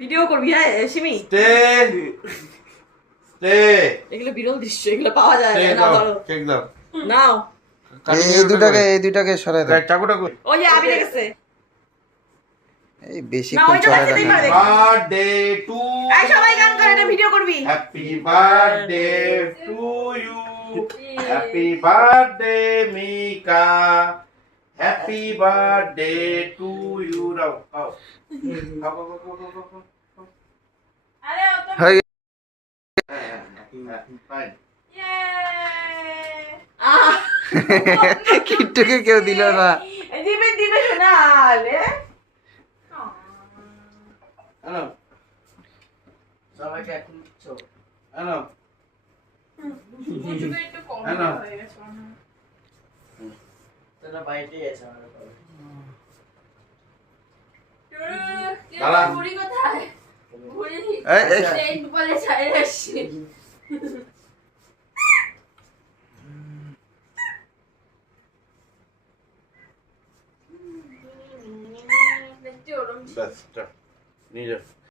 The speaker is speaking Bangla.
ভিডিও করবি হ্যাঁ সিমি স্টে স্টে এগুলো বিরল দৃশ্য এগুলো পাওয়া যায় স্টে না দাও ধরো কেক দাও নাও এই দুটাকে সরাই দাও। চাকুটা কই ওই যে আবির গেছে এই না বেশিক্ষণ ওইটা চলে দেখতেই না। পারে বার্থডে টু এই সবাই গান করে এটা ভিডিও করবি happy birthday to you happy birthday Mika happy birthday to you দাও খাও খাও খাও খাও খাও খাও আরে অত হয়ে গেছে। ফাইন ইয়ে আহ কিট্টুকে কেউ দিল না। দিবে দিবে শোনা রে হ্যালো সবাইকে এখন চো হ্যালো বুঝবে একটু কম হ্যালো। হয়ে গেছে মনে হয়। তোরা বাইরেই আছে আমার বাবা। দাঁড়া। বুড়ি কোথায় বুড়ি এই, এই। সেন্ট বলে ছাড়ে আসছে দেখতে ওরম বাস নিয়ে যাও